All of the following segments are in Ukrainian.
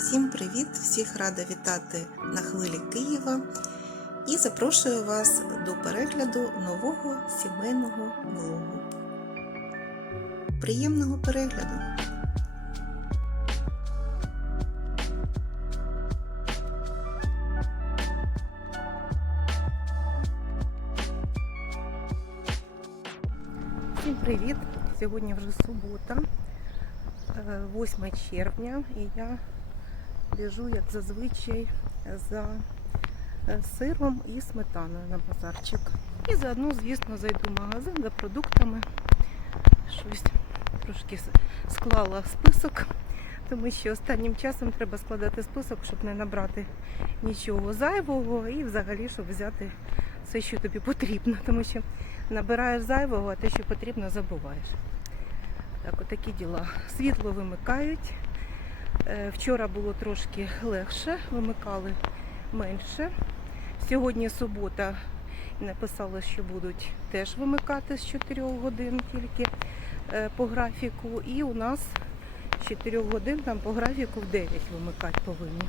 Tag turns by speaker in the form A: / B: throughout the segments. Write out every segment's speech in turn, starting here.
A: Всім привіт! Всіх рада вітати на хвилі Києва і запрошую вас до перегляду нового сімейного влогу. Приємного перегляду! Всім привіт! Сьогодні вже субота, е, 8 червня, і я біжу, як зазвичай, за е, сиром і сметаною на базарчик. І заодно, звісно, зайду в магазин за продуктами. Щось трошки склала список, тому що останнім часом треба складати список, щоб не набрати нічого зайвого і взагалі, щоб взяти все, що тобі потрібно, тому що набираєш зайвого, а те, що потрібно, забуваєш. Так, отакі діла. Світло вимикають. Е, Вчора було трошки легше, вимикали менше. Сьогодні субота і написали, що будуть теж вимикати з 4 годин тільки е, по графіку. І у нас з 4 годин там по графіку в 9 вимикати повинні.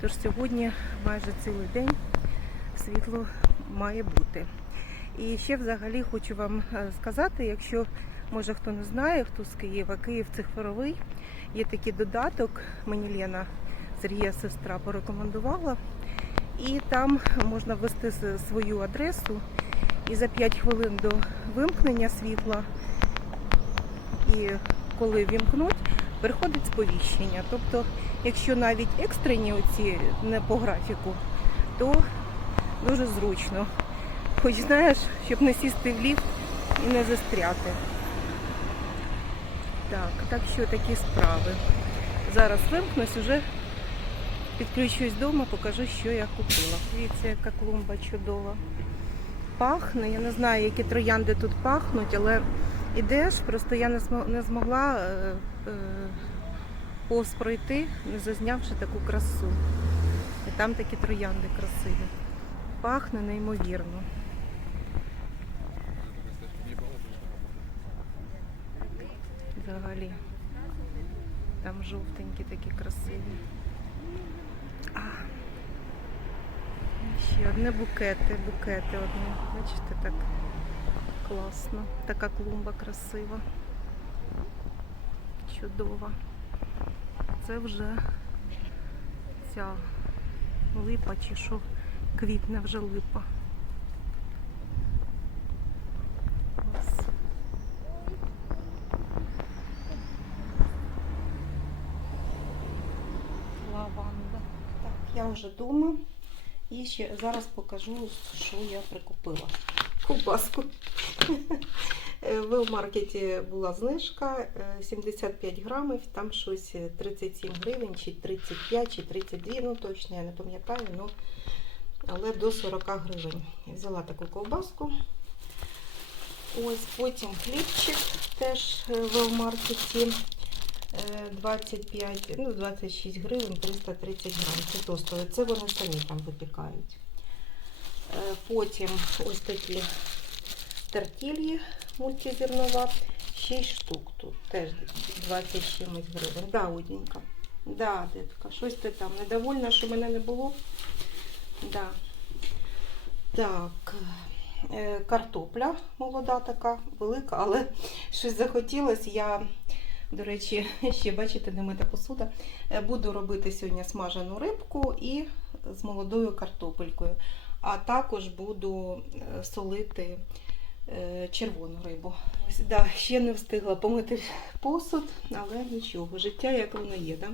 A: Тож сьогодні майже цілий день світло має бути. І ще взагалі хочу вам е, сказати, якщо може хто не знає, хто з Києва, Київ цифровий, є такий додаток, мені Лена, Сергія сестра, порекомендувала. І там можна ввести свою адресу і за 5 хвилин до вимкнення світла, і коли вімкнуть, приходить сповіщення. Тобто, якщо навіть екстрені оці не по графіку, то дуже зручно. Хоч знаєш, щоб не сісти в ліфт і не застряти. Так, так що такі справи. Зараз вимкнусь, уже підключусь вдома, покажу, що я купила. Дивіться, яка клумба чудова. Пахне, я не знаю, які троянди тут пахнуть, але ідеш, просто я не, змогла е, е, повз пройти, не зазнявши таку красу. І там такі троянди красиві. Пахне неймовірно. Взагалі. Там жовтенькі такі красиві. А. Ще одне букети, букети одні. Бачите, так класно. Така клумба красива. Чудова. Це вже ця липа чи що квітне вже липа. Ось. Лаванда. Так, я вже вдома. І ще зараз покажу, що я прикупила. Ковбаску. В велмаркеті була знижка е, 75 грамів, там щось 37 гривень, чи 35, чи 32, ну точно я не пам'ятаю, ну, але до 40 гривень. Взяла таку ковбаску. Ось потім хлібчик теж е, в велмаркеті. Е, 25, ну 26 гривень 330 грам. Це тостове. Це вони самі там випікають. Е, Потім ось такі тортильї мультизернова. 6 штук тут. Теж 20 з чимось гривень. Да, Удінька. Да, дитка, щось ти там недовольна, що мене не було. Да. Так. е, Картопля молода така, велика, але щось захотілося. Я до речі, ще бачите, не мита посуда. Е, Буду робити сьогодні смажену рибку і з молодою картопелькою. А також буду е, солити е, червону рибу. Ось, да, ще не встигла помити посуд, але нічого, життя як воно є. Да?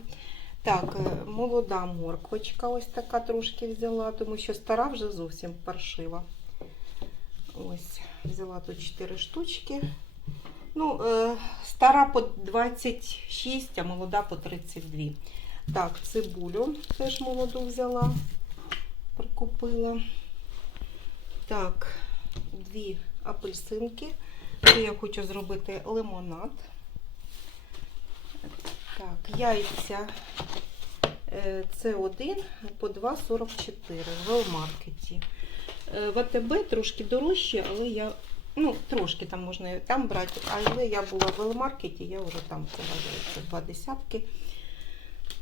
A: Так, молода морквочка ось така трошки взяла, тому що стара вже зовсім паршива. Ось, взяла тут 4 штучки. Ну, е, стара по 26, а молода по 32. Так, цибулю теж молоду взяла, прикупила. Так, дві апельсинки. Це я хочу зробити лимонад. Так, яйця. Е, Це один по 2,44 в велмаркеті. Е, В АТБ трошки дорожче, але я Ну, трошки там можна там брати, але я була в веломаркеті, я вже там це два десятки.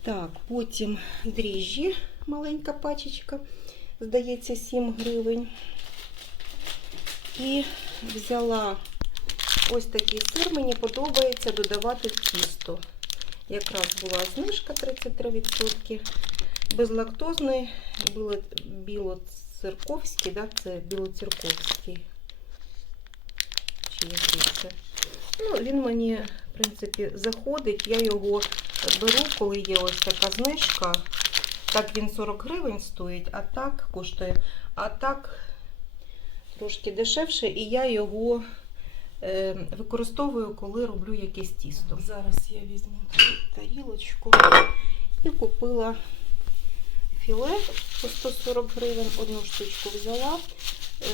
A: Так, потім дріжджі, маленька пачечка, здається, 7 гривень. І взяла ось такий сир, мені подобається додавати тісто. Якраз була знижка 33%. Безлактозний, біло- білоцерковський, да? це білоцерковський. Який? Ну, він мені, в принципі, заходить. Я його беру, коли є ось така знижка. Так він 40 гривень стоїть, а так коштує. А так трошки дешевше, і я його е, використовую, коли роблю якесь тісто. Зараз я візьму тарі- тарілочку і купила філе по 140 гривень, одну штучку взяла. Е,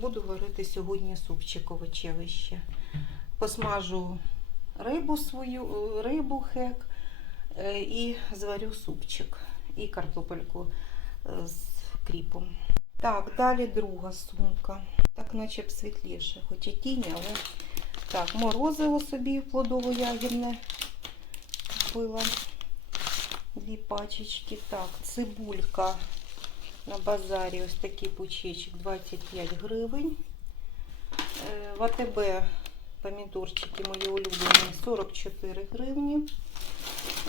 A: буду варити сьогодні супчик овочевий ще. Посмажу рибу свою, е, рибу хек е, і зварю супчик і картопельку з кріпом. Так, далі друга сумка. Так, наче б світліше, хоч і тінь, але так, морозиво собі плодово-ягідне купила. Дві пачечки. Так, цибулька на базарі, ось такий пучечок 25 гривень. Е, В АТБ помідорчики мої улюблені 44 гривні.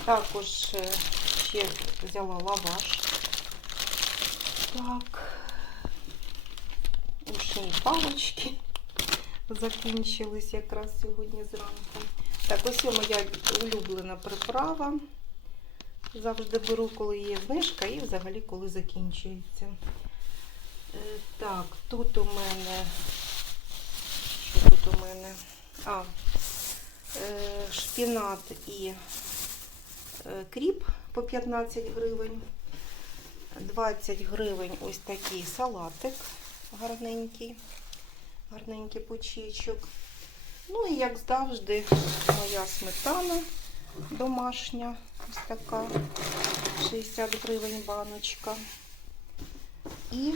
A: Також е, ще взяла лаваш. Так, ушні палочки закінчились якраз сьогодні зранку. Так, ось моя улюблена приправа. Завжди беру, коли є знижка, і взагалі коли закінчується. Е, Так, тут у мене. Що тут у мене? А, е, шпінат і е, кріп по 15 гривень. 20 гривень ось такий салатик гарненький, гарненький пучечок. Ну і як завжди, моя сметана домашня, ось така, 60 гривень баночка. І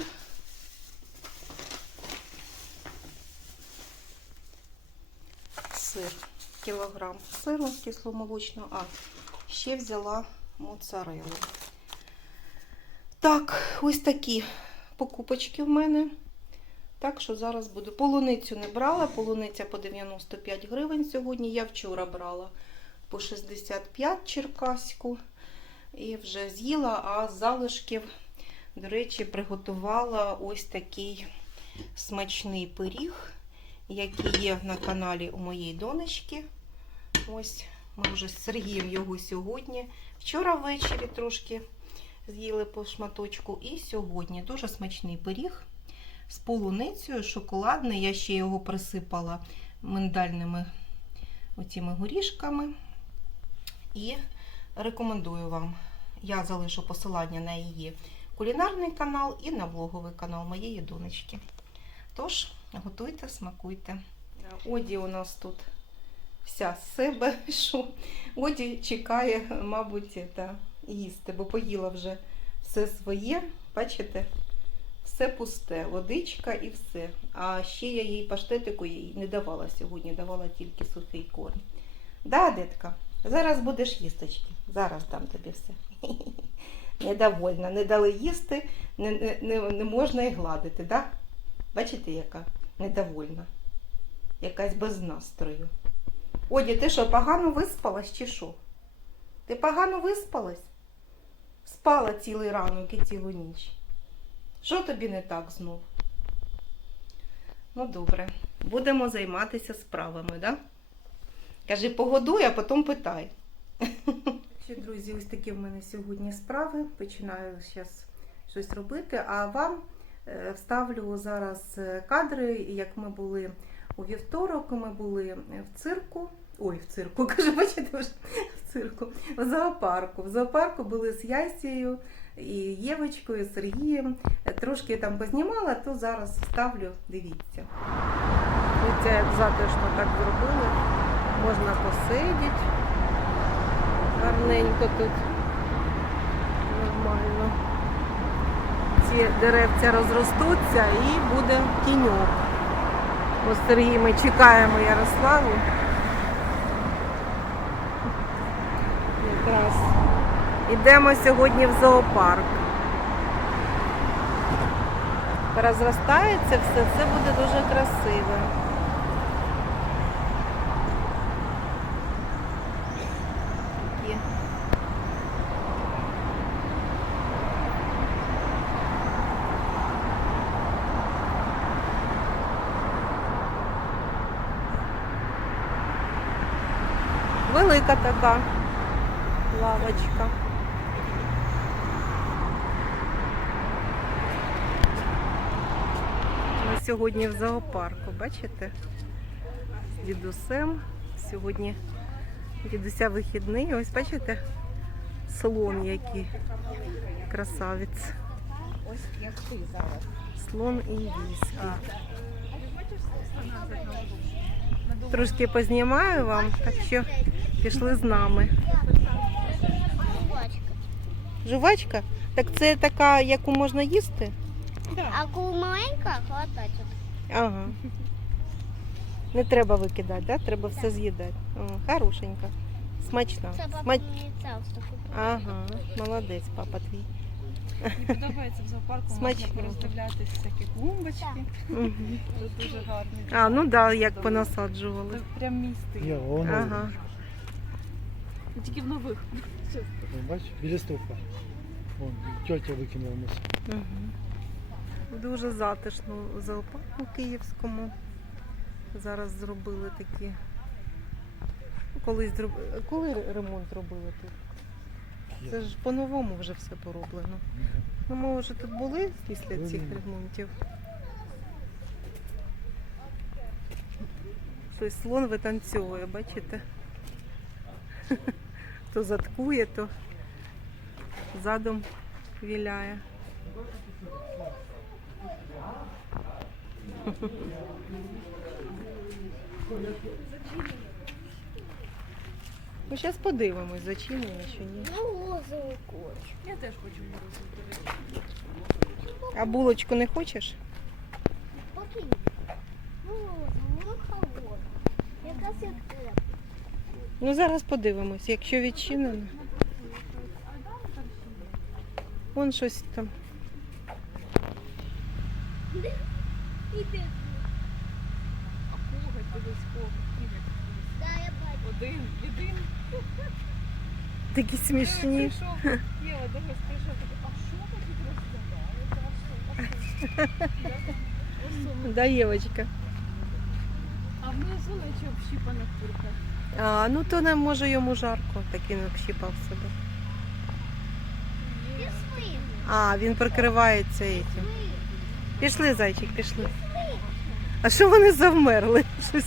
A: сир, кілограм сиру кисломолочного, а ще взяла моцарелу. Так, ось такі покупочки в мене. Так що зараз буду. Полуницю не брала, полуниця по 95 гривень сьогодні. Я вчора брала по 65 черкаську і вже з'їла, а з залишків, до речі, приготувала ось такий смачний пиріг, який є на каналі у моєї донечки. Ось ми вже з Сергієм його сьогодні. Вчора ввечері трошки з'їли по шматочку. І сьогодні дуже смачний пиріг з полуницею, шоколадний. Я ще його присипала миндальними оціми горішками. І рекомендую вам. Я залишу посилання на її кулінарний канал і на влоговий канал моєї донечки. Тож, готуйте, смакуйте. Оді у нас тут вся з себе. Що? Оді чекає, мабуть, та, їсти, бо поїла вже все своє. Бачите? Все пусте, водичка і все. А ще я їй паштетику їй не давала сьогодні, давала тільки сухий корм. Да, дитка? Зараз будеш їсточки. Зараз дам тобі все. Недовольна. Не дали їсти, не, не, не, можна і гладити, да? Бачите, яка недовольна. Якась без настрою. Оді, ти що, погано виспалась чи що? Ти погано виспалась? Спала цілий ранок і цілу ніч. Що тобі не так знов? Ну, добре, будемо займатися справами, да? Кажи, погодуй, а потім питай. Ще, друзі, ось такі в мене сьогодні справи. Починаю зараз щось робити, а вам е, вставлю зараз е, кадри, як ми були у вівторок, ми були в цирку. Ой, в цирку, кажу, бачите, вже в цирку, в зоопарку. В зоопарку були з Ясією і Євочкою, і Сергієм. Е, Трошки там познімала, то зараз вставлю, дивіться. Дивіться, як затишно так зробили. Можна посидіти. Гарненько тут. Нормально. Ці деревця розростуться і буде тіньок. Ось Сергій, ми чекаємо Ярославу. Якраз Йдемо сьогодні в зоопарк. Розростається все, це буде дуже красиво. Такі. Велика така лавочка. Ми сьогодні в зоопарку, бачите? З дідусем. Сьогодні дідуся вихідний. Ось бачите? Слон який. Красавець.
B: Ось як ти зараз.
A: Слон індійський. Трошки познімаю вам, так що пішли з нами. Жувачка? Жувачка? Так це така, яку можна їсти?
B: А коли маленька, хватать.
A: Ага. Не треба викидати, да? треба все з'їдати. О, хорошенька. Смачна.
B: Це папа
A: Смач...
B: мені царство купив.
A: Ага, молодець, папа твій.
C: Мені подобається в зоопарку,
A: Смачно.
C: можна пороздивлятися всякі клумбочки.
A: Мгм.
C: Тут дуже гарні.
A: А, ну так, да, як
C: Це
A: понасаджували.
C: прям мій.
D: Я воно,
A: Ага.
C: Тільки в нових.
D: Бачиш, біля стовпа. Вон, тьотя викинула мусор.
A: Мгм. Дуже затишно у зоопарку київському. Зараз зробили такі. Колись зроб... Коли ремонт робили тут? Це ж по-новому вже все пороблено. Ну, ми вже тут були після цих ремонтів. Щось слон витанцьовує, бачите? То заткує, то задом віляє. Ну, зараз подивимось, зачинено чи ні.
C: Я теж хочу морозиво.
A: А булочку не хочеш?
B: Покинь. Розовий, воно холодне. Якраз як треба.
A: Ну зараз подивимось, якщо відчинено. Вон щось там.
C: А коготь дивись, коготь. Один, один.
A: Такі смішні.
C: Єва, дивись, прийшов. А що ви тут розглядаєте?
A: Да, Євочка.
C: А внизу наче общіпана курка.
A: А, ну то не може йому жарко, так він вщипав себе. А, він прикривається этим. Пішли, зайчик, пішли. А що вони завмерли? Щось.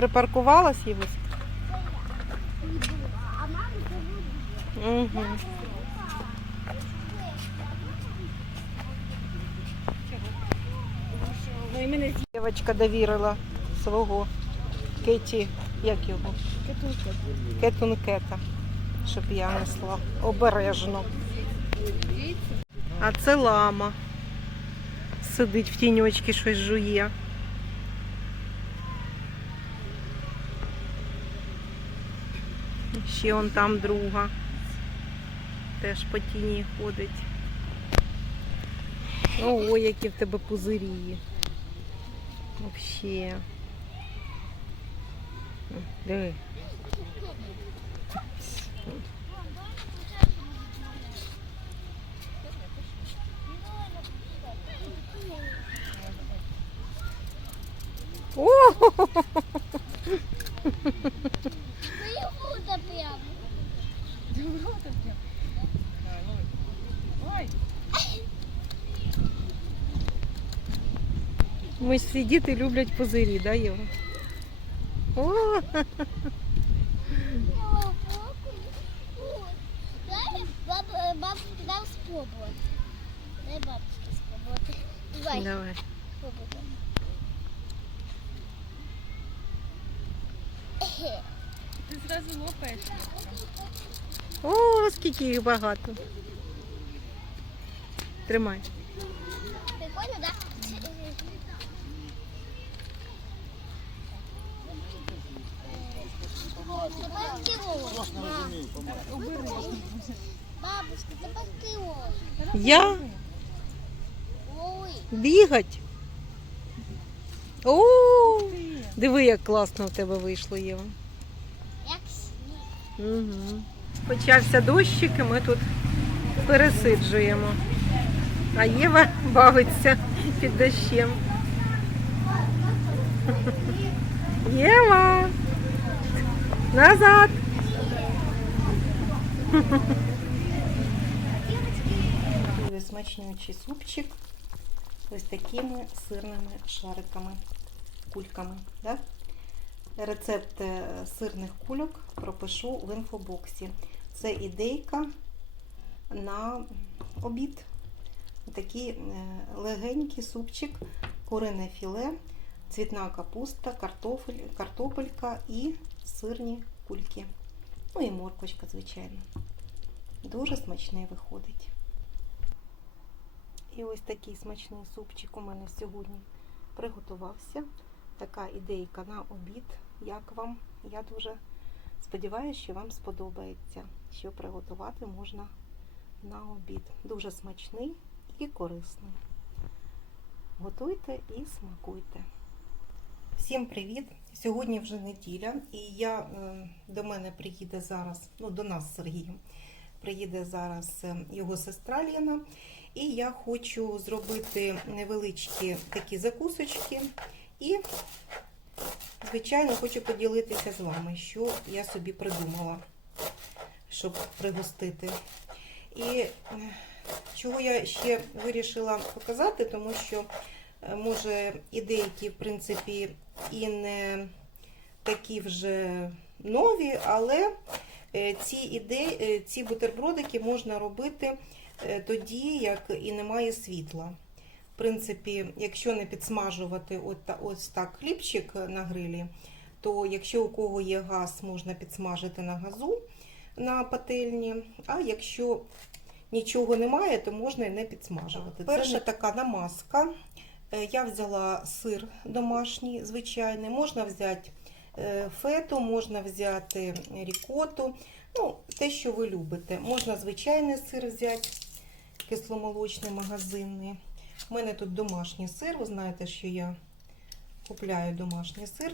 A: Припаркувалась, Євусь? Угу.
C: Ну
A: Дівчинка довірила свого Кеті, як його? Кетункета, щоб я несла обережно. А це лама. Сидить в тіньочці, щось жує. Ще он там друга. Теж по тіні ходить. Ой, які в тебе пузирі. Вообще. Диви. О! Ми ж всі діти люблять пузирі, да, Єва? О!
B: Дай баб- спробовать. Дай бабушке спробовать. Давай,
A: Давай.
C: ти зразу лопаєш.
A: О, О, скільки їх багато. Тримай.
B: Бабушка, тепер кіло.
A: Я бігать. О, диви, як класно в тебе вийшло, Єва.
B: як сніг.
A: Почався дощик, і ми тут пересиджуємо. А Єва бавиться під дощем. Єва! Назад! Смачнючий супчик ось такими сирними шариками, кульками. Да? Рецепт е, сирних кульок пропишу в інфобоксі. Це ідейка на обід. Такий е, легенький супчик, курине філе, цвітна капуста, картофель, картопелька і сирні кульки. Ну і морквочка, звичайно. Дуже смачний виходить. І ось такий смачний супчик у мене сьогодні приготувався така ідейка на обід. Як вам? Я дуже сподіваюся, що вам сподобається, що приготувати можна на обід. Дуже смачний і корисний. Готуйте і смакуйте. Всім привіт! Сьогодні вже неділя, і я е, до мене приїде зараз, ну до нас з Сергієм, приїде зараз е, його сестра Лена. І я хочу зробити невеличкі такі закусочки і Звичайно, хочу поділитися з вами, що я собі придумала, щоб пригостити. І е, чого я ще вирішила показати, тому що, може, і деякі, в принципі, і не такі вже нові, але е, ці ідеї, е, ці бутербродики можна робити е, тоді, як і немає світла. В принципі, якщо не підсмажувати от ось так хлібчик на грилі, то якщо у кого є газ, можна підсмажити на газу на пательні. А якщо нічого немає, то можна і не підсмажувати. Перша така намазка. Е, Я взяла сир домашній, звичайний. Можна взяти е, фету, можна взяти рікоту. Ну, те, що ви любите. Можна звичайний сир взяти, кисломолочний магазинний. У мене тут домашній сир, ви знаєте, що я купляю домашній сир.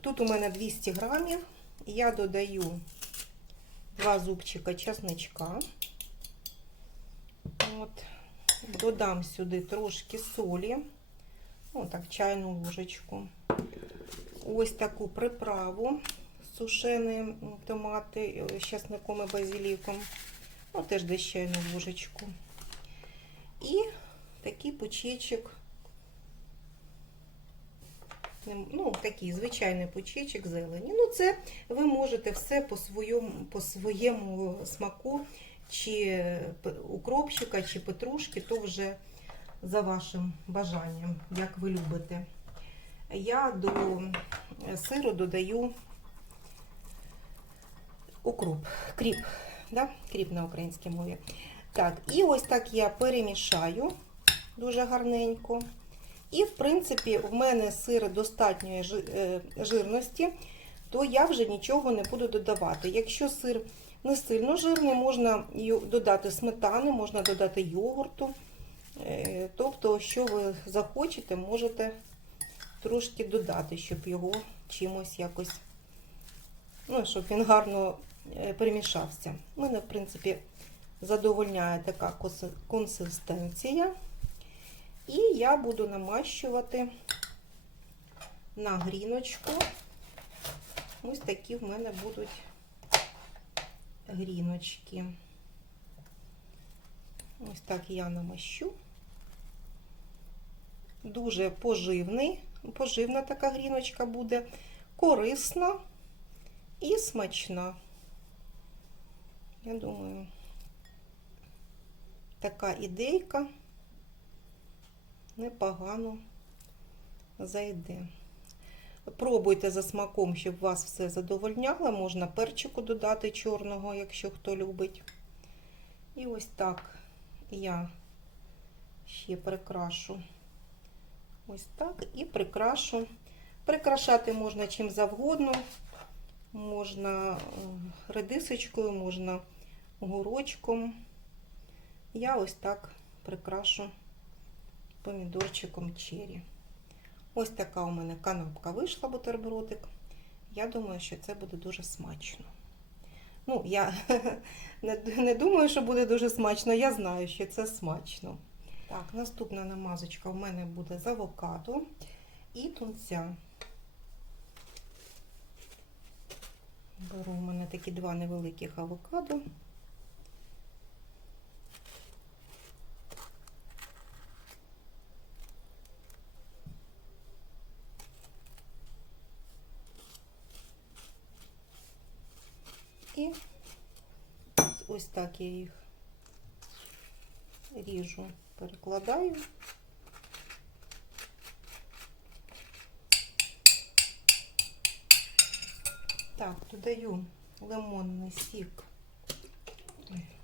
A: Тут у мене 200 грамів. Я додаю 2 зубчика чесничка. От. Додам сюди трошки солі, ну так, чайну ложечку. Ось таку приправу, сушені томати з чесником і базиліком. Ну, теж десь чайну ложечку. І такий пучечок, ну, такий звичайний пучечок зелені. Ну, це ви можете все по своєму, по своєму смаку, чи укропчика, чи петрушки, то вже за вашим бажанням, як ви любите. Я до сиру додаю укроп, кріп, да? кріп на українській мові. Так, і ось так я перемішаю дуже гарненько. І, в принципі, в мене сир достатньої е, жирності, то я вже нічого не буду додавати. Якщо сир не сильно жирний, можна додати сметани, можна додати йогурту. Е, Тобто, що ви захочете, можете трошки додати, щоб його чимось якось, ну, щоб він гарно е, перемішався. У мене, в принципі, задовольняє така консистенція. І я буду намащувати на гріночку. Ось такі в мене будуть гріночки. Ось так я намащу. Дуже поживний, поживна така гріночка буде, корисна і смачна. Я думаю, така ідейка непогано зайде. Пробуйте за смаком, щоб вас все задовольняло. Можна перчику додати чорного, якщо хто любить. І ось так я ще прикрашу. Ось так і прикрашу. Прикрашати можна чим завгодно. Можна е, редисочкою, можна огурочком. Я ось так прикрашу помідорчиком чері. Ось така у мене канапка вийшла, бутербродик. Я думаю, що це буде дуже смачно. Ну, я не, не думаю, що буде дуже смачно, я знаю, що це смачно. Так, наступна намазочка в мене буде з авокадо і тунця. Беру у мене такі два невеликих авокадо. І ось так я їх ріжу, перекладаю. Так, додаю лимонний сік,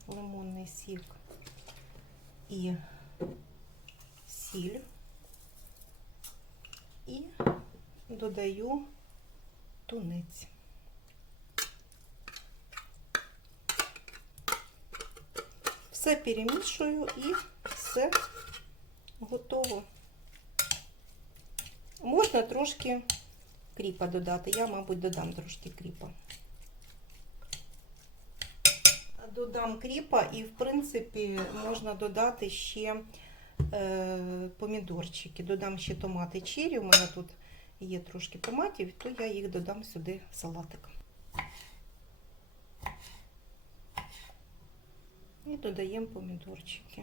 A: лимонний сік і сіль. І додаю тунець. Все перемішую і все готово. Можна трошки кріпа додати. Я, мабуть, додам трошки кріпа. Додам кріпа і, в принципі, можна додати ще е, помідорчики. Додам ще томати чері. У мене тут є трошки томатів, то я їх додам сюди в салатик. І додаємо помідорчики.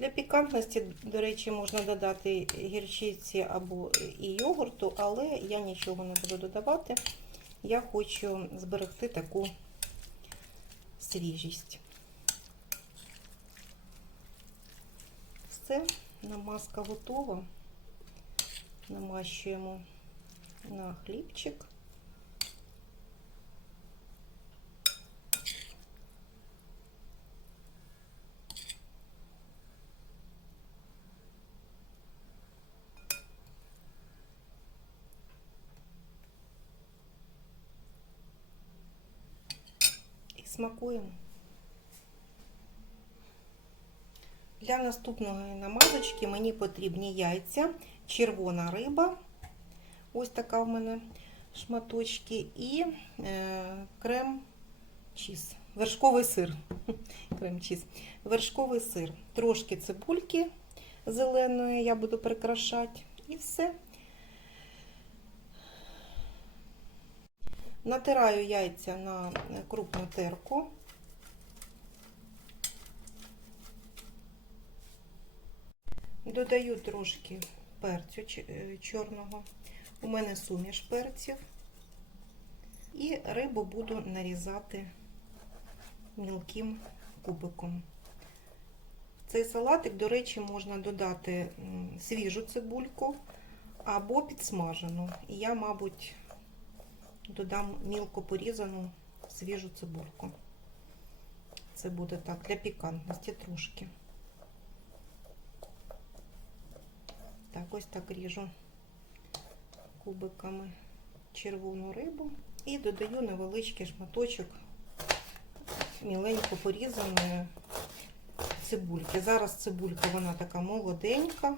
A: Для пікантності, до речі, можна додати гірчиці або і йогурту, але я нічого не буду додавати. Я хочу зберегти таку свіжість. Все, намазка готова. Намащуємо на хлібчик. і смакуємо. Для наступної намазочки мені потрібні яйця, червона риба, ось така в мене шматочки, і е, крем чіз, вершковий сир. крем чіз, вершковий сир, трошки цибульки зеленої я буду прикрашати, і все. Натираю яйця на крупну терку. Додаю трошки перцю е, чорного. У мене суміш перців. І рибу буду нарізати мілким кубиком. Цей салатик, до речі, можна додати свіжу цибульку або підсмажену. І я, мабуть, додам мілко порізану свіжу цибульку. Це буде так для пікантності трошки. Так, ось так ріжу кубиками червону рибу і додаю невеличкий шматочок міленько порізаної цибульки. Зараз цибулька вона така молоденька,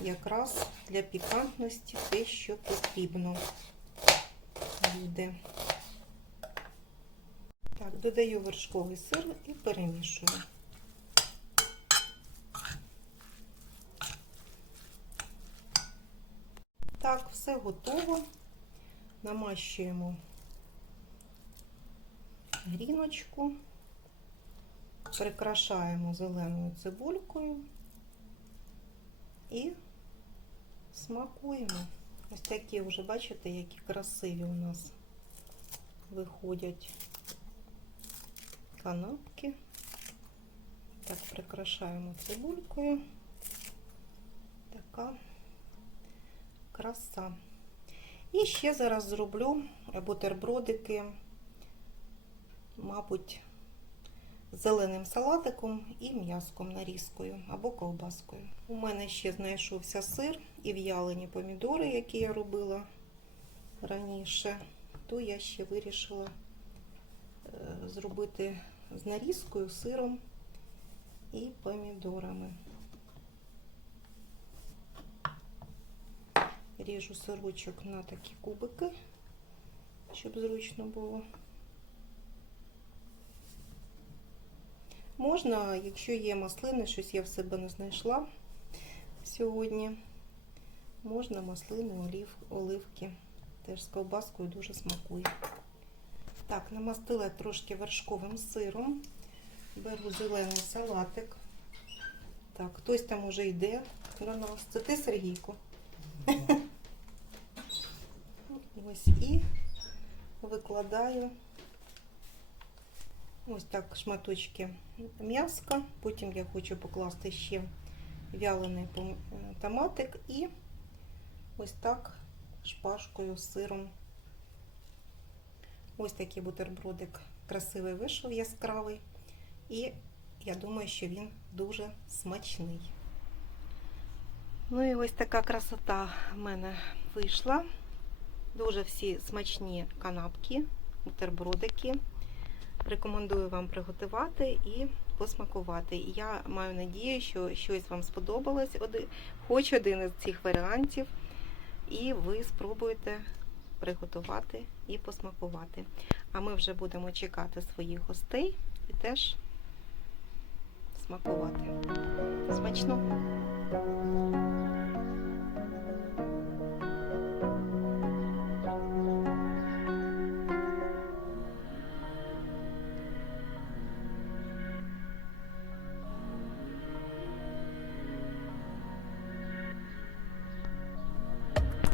A: якраз для пікантності те, що потрібно буде. Так, додаю вершковий сир і перемішую. Так, все готово. Намащуємо гріночку, прикрашаємо зеленою цибулькою і смакуємо. Ось такі вже, бачите, які красиві у нас виходять канапки. Так, прикрашаємо цибулькою. Така краса. І ще зараз зроблю бутербродики, мабуть, зеленим салатиком і м'яском нарізкою або ковбаскою. У мене ще знайшовся сир і в'ялені помідори, які я робила раніше, то я ще вирішила е, зробити з нарізкою, сиром і помідорами. Ріжу сирочок на такі кубики, щоб зручно було. Можна, якщо є маслини, щось я в себе не знайшла сьогодні. Можна маслини, олів, оливки. Теж з ковбаскою дуже смакує. Так, намастила трошки вершковим сиром. Беру зелений салатик. Так, хтось там уже йде до нас. Це ти, Сергійко? Ось і викладаю ось так шматочки м'яска. Потім я хочу покласти ще вялений е, томатик і ось так шпажкою з сиром. Ось такий бутербродик красивий вийшов, яскравий. І я думаю, що він дуже смачний. Ну і ось така красота в мене вийшла. Дуже всі смачні канапки, бутербродики. Рекомендую вам приготувати і посмакувати. І Я маю надію, що щось вам сподобалось, хоч один із цих варіантів, і ви спробуєте приготувати і посмакувати. А ми вже будемо чекати своїх гостей і теж смакувати. Смачно!